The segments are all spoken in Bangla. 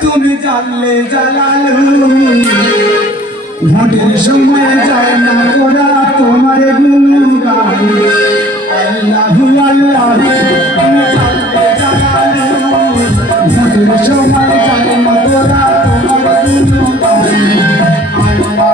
তুমি জানলে জালালু ভোটের সময় যায় না তোমার গুণগান। আল্লাহু আল্লাহু সময় যায় না তোমার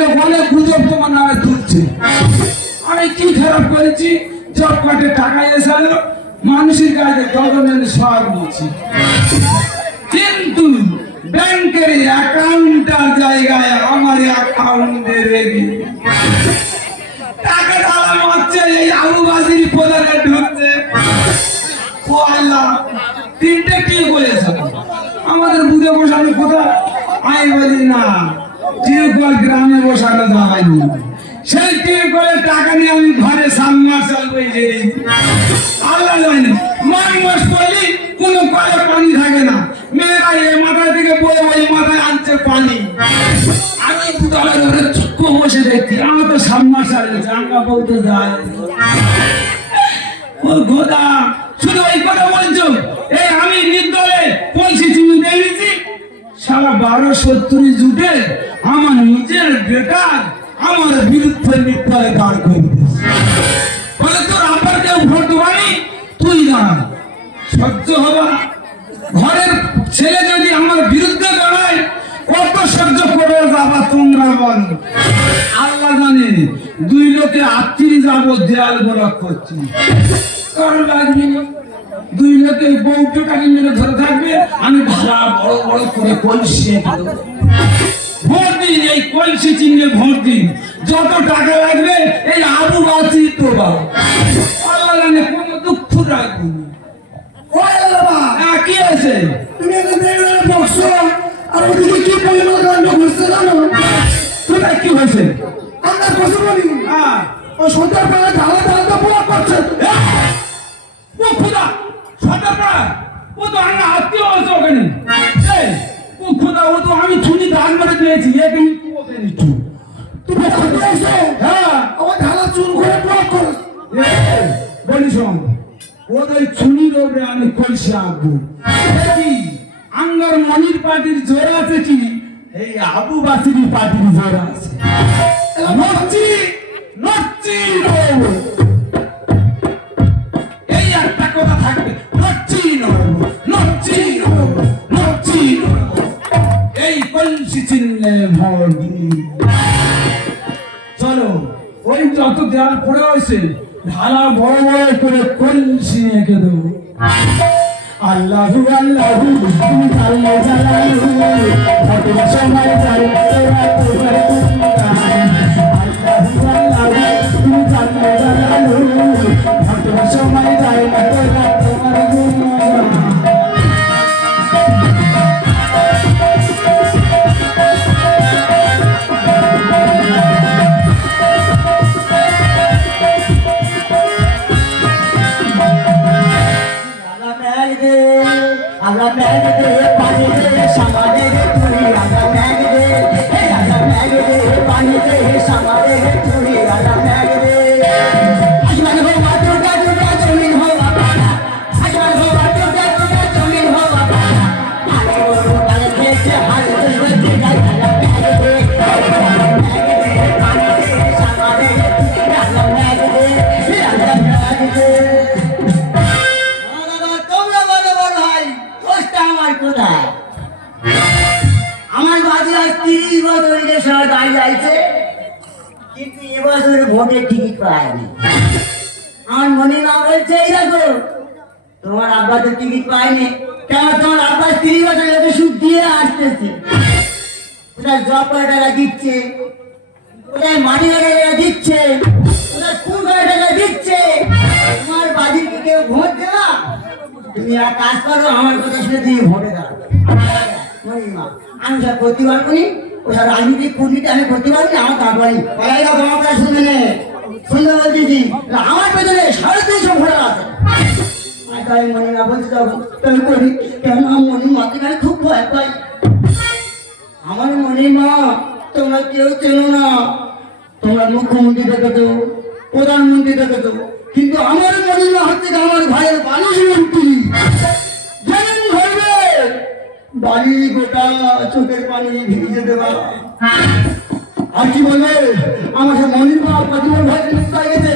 না অনেক গুজব তোমার নামে তুলছে। আমি কি খারাপ করেছি? জব কার্ডে টাকা এসালো মানুষের কাছে গভর্নমেন্ট সব নিয়েছি কিন্তু ব্যাংকের অ্যাকাউন্টটার জায়গায় আমার অ্যাকাউন্টে রেখে টাকা মারছে, এই আবু বাজির প্রধানে ঢুকছে। তিনটে কি করেছে আমাদের বুঝে বসানো কোথায়? আমি না। টিউবওয়েল গ্রামে বসানো যায়নি সেই টিউবওয়েলের টাকা নিয়ে আমি ঘরে সাবমার্শাল বইয়ে আল্লাহ জানে মান মাস পড়লি, কোনো কলে পানি থাকে না। মেয়েরা এ মাথা থেকে বয়ে ওই মাথায় আনছে পানি। আমি দলের ধরে চক্ষু বসে দেখছি। আমার তো সাবমার্শাল জাঙ্গা বলতে যায়। ও গোদা, শুধু এই কথা বলছো? এই আমি নির্দলে পয়সা চিনি দেখেছি সারা বারো সত্তর জুটে আমার নিজের বেকার আমার বিরুদ্ধে নির্দলে দাঁড় করে বলে তোর আব্বার কেউ ভোট দেবানি তুই দাঁড়া। সহ্য হবা। ঘরের ছেলে যদি আমার বিরুদ্ধে দাঁড়ায়, কত সহ্য করে যাবা তোমরা বল আল্লাহ জানে, দুই লোকে আত্মীয় যাব দেয়াল ব্লক করছি। কারণ লাগবে? না দুই লোকে বউটো টাকা মেরে ধরে থাকবে আমি ভাড়া বড় বড় করে কলসি ভোট দিন এই কলসি চিহ্নে ভোট দিন। যত টাকা লাগবে এই আবু বাসি তো আল্লাহ কোনো দুঃখ রাখবে না। ওই বাবা কি আছে তুমি একটা আর ওদিকে কি পরিমাণ কাণ্ড ঘুরছে জানো? কোথায় কি হয়েছে? আমরা কথা বলি হ্যাঁ। ও সন্ধ্যার বেলা ঢালা ঢালতে পোড়া করছে। দিয়েছি এক মিনিট ওকে নিচ্ছু তুমি হাতে এসো হ্যাঁ। আমার ঢালা চুল করে পোড়া করছে এই, বলি শোন ওদের ছুনির ওপরে আমি কলসি আঁকবো। কি আঙ্গার মনির পার্টির জোর আছে কি? এই আবু বাসিরি পার্টির জোর আছে। নচ্ছি নচ্ছি। এই একটা কথা থাকবে নচ্ছি নচ্ছি নচ্ছি কলসি চিনলে ভর। চলো, ওই যত দেওয়াল পড়ে হয়েছে ঢালা বড় বড় করে কলসি এঁকে দেবো আল্লাহু আল্লাহু তুমি জানলে জালালু ভোটের সময় যাই। আল্লাহু আল্লাহু তুমি জানলে জালালু ভোটের সময় যাই আল্লাহ ম্যাগ দে পানি দে সামাদে তুই সামাদে। আজ তিরিশ বছর সঙ্গে দাঁড়িয়ে আছে কিন্তু এবছর ভোটের টিকিট পায়নি আমার মনে না বলছে, এই দেখো, তোমার আব্বা তো টিকিট পায়নি কেন তোমার আব্বা তিরিশ বছর এত সুদ দিয়ে আসতেছে? কোথায় জব করে টাকা দিচ্ছে? কোথায় করে টাকা দিচ্ছে? কোথায় কুল করে টাকা দিচ্ছে? তোমার বাড়ির কি কেউ ভোট তুমি এক কাজ করো, আমার কথা শুনে তুমি ভোটে দাও মহিমা আমি সব নি রাজনীতিক কুর্নীতি আমি করতে না আমার না শুনে নে। শুনতে আমার সাড়ে তিনশো আছে। তাই মহিমা বলতে তখন তাই করি? কেন মনে মাতে আমি খুব ভয় পাই? আমার মনে মা তোমরা কেউ চেনো না। তোমরা মুখ্যমন্ত্রী দেখেছ প্রধানমন্ত্রী দেখেছ কিন্তু আমার মনে মা হচ্ছে আমার ভাইয়ের বালিশ মন্ত্রী। ধরবে বালি গোটা চোখের পানি ভিজে দেওয়া আর কি বলবে? আমার সে মনির মা প্রতিমা ভাই হয়ে গেছে।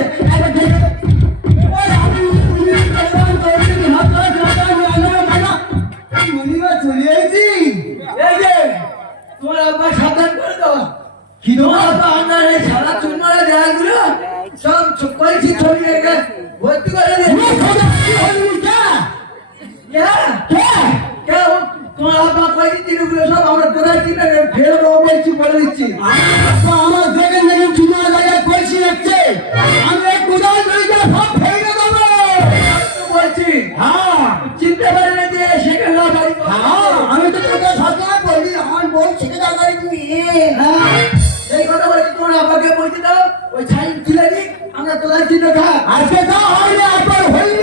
ভর্তি করে হ্যাঁ তোমার আব্বা কয়েকদিন দিনগুলো সব আমরা কোথায় চিন্তা বলছি বলে দিচ্ছি। আমার জায়গায় আমি এই লইটা সব ফেলে দেবো। তো বলছি হ্যাঁ। চিনতে পারে না যে সেখানে না বাড়ি হ্যাঁ আমি তো তোকে সবসময় বলি আমার বউ শিখে যাওয়া তুমি। হ্যাঁ। এই কথা বলছি তোমার আব্বাকে বলতে দাও? ওই ছাই তুলে দিক আমরা তোলার চিহ্ন খা আজকে যা হইলে আবার হইলে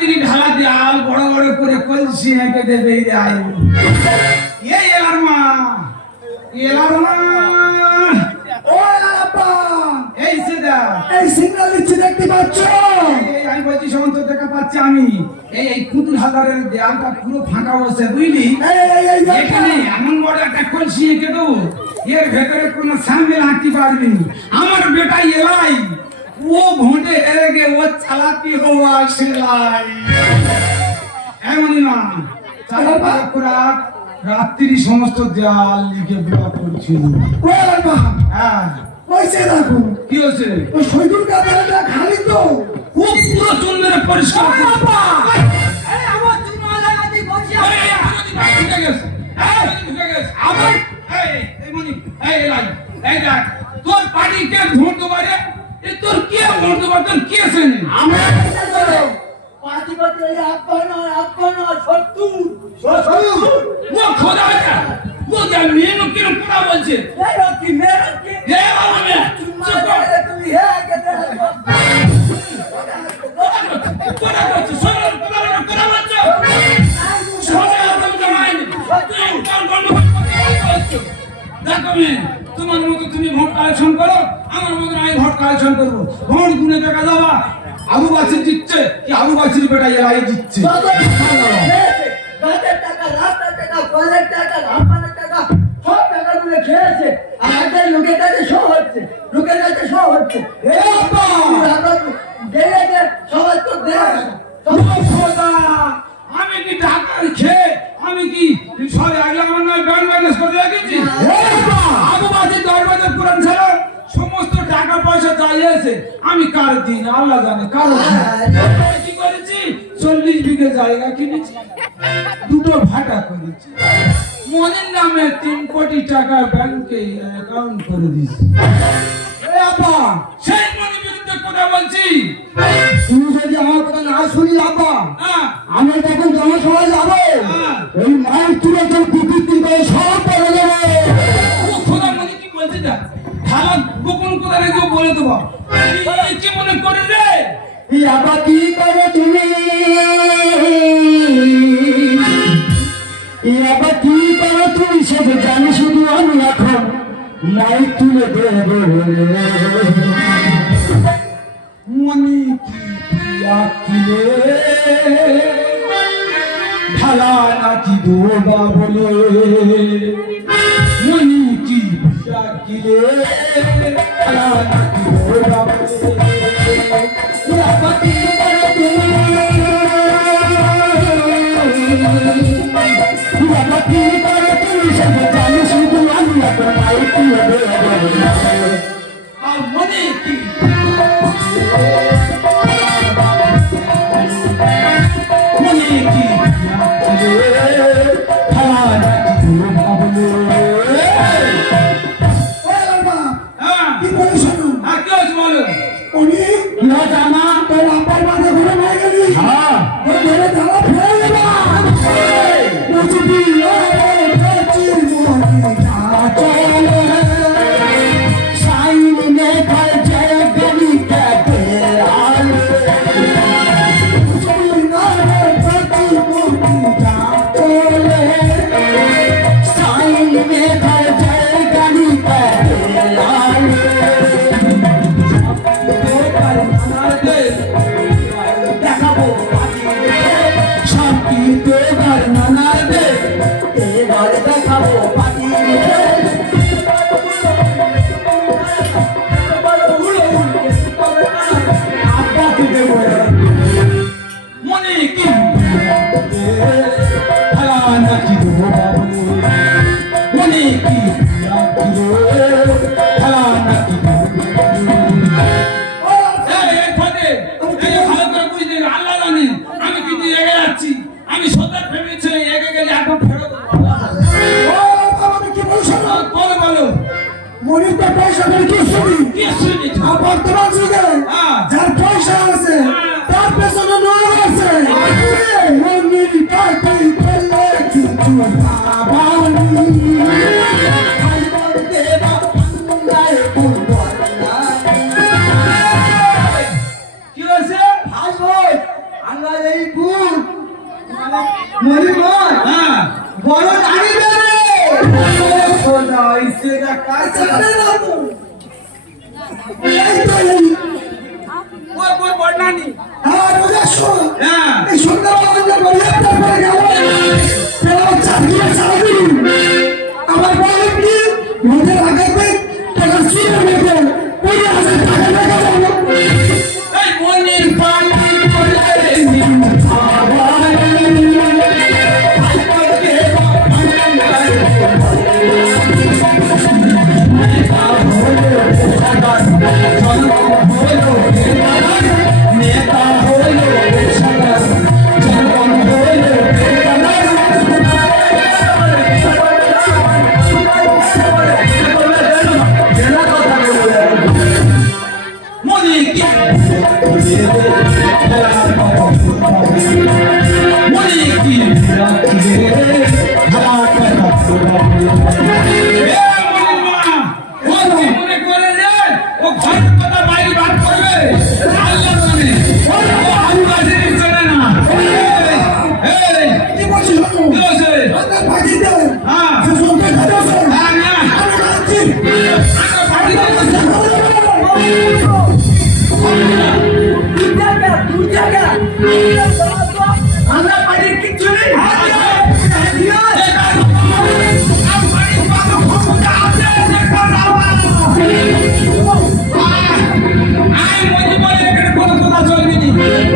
আটত্রি ঢালা দিয়ে আল বড় বড় করে কলসি হেঁকে দেবে এই আই এই এলার মা এলার মা। ও আব্বা এই সেদা এই সিগন্যাল দিচ্ছি দেখতে পাচ্ছ? এই আমি বলছি দেখা পাচ্ছি আমি। এই এই কুতুল হাজারের দেয়ালটা পুরো ফাঁকা বুঝলি। এখানে এমন বড় একটা কলসি দেবো এর ভেতরে কোনো সামিল আঁকতে পারবি আমার বেটা এলাই ও ভোটে হেরে গে ও চালাকি হওয়া সেলাই এমন না চালাকি করা রাত্রি সমস্ত দেয়াল লিখে ও আব্বা হ্যাঁ কইছে দেখো কি হয়েছে ওই শহীদুল কাদেরটা খালি তো ও পুরো চন্দ্রের পরিষ্কার আমার এই। এই এই মনি দেখ তোর পার্টি কে ভোট দেবো রে এ তোর কে দেবো কে চেনে আমি পার্টি করতে এই আব্বা নয় আব্বা নয় সত্তর। সত্তর। ও খোদা ও যা মেয়ে লোক কিরম বলছে। বাবা চুপ কর। তুমি হে টাকা দেওয়া আবু বাসির দিচ্ছে কি আবু বাসির বেটা এলাই দিচ্ছে। টাকা গাছের টাকা, রাস্তার টাকা, কলের টাকা, রামপানের টাকা, সব টাকাগুলো খেয়েছে। আর একটা লোকের কাছে show হচ্ছে, লোকের কাছে হচ্ছে। তো আমি কি টাকার খেয়ে আমি কি সব আগে আমার নয় ব্যাংক ব্যালেন্স করে রেখেছি? চাইছে আমি কার দিন? আল্লাহ জানে কারও কি করেছি? চল্লিশ বিঘে জায়গা কিনেছি দুটো ভাটা করেছি। মনের নামে তিন কোটি টাকা ব্যাংকে অ্যাকাউন্ট করে দিয়েছি। সেই মনের বিরুদ্ধে কথা বলছি। তুমি যদি আমার কথা না শুনি হ্যাঁ। আমি তখন জনসভায় যাব। হ্যাঁ। এই মায়ের তুলে তোর কুকুর তিন সব দেবো ও খোদা মনে কি বলছে যা খালা গোপন নাকি ও বলে দেবো। কি মনে করে রে? আব্বা কি করো তুমি? আব্বা কি করো তুমি? সেটা জানি শুধু আমি এখন। মায়ের তুলে দেবো। মনে কি ঢালা নাকি দোবা বলে? মনে কি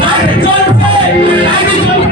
আরে চলছে আগে চলছে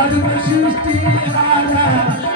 আমি সর্বসৃষ্টি হারা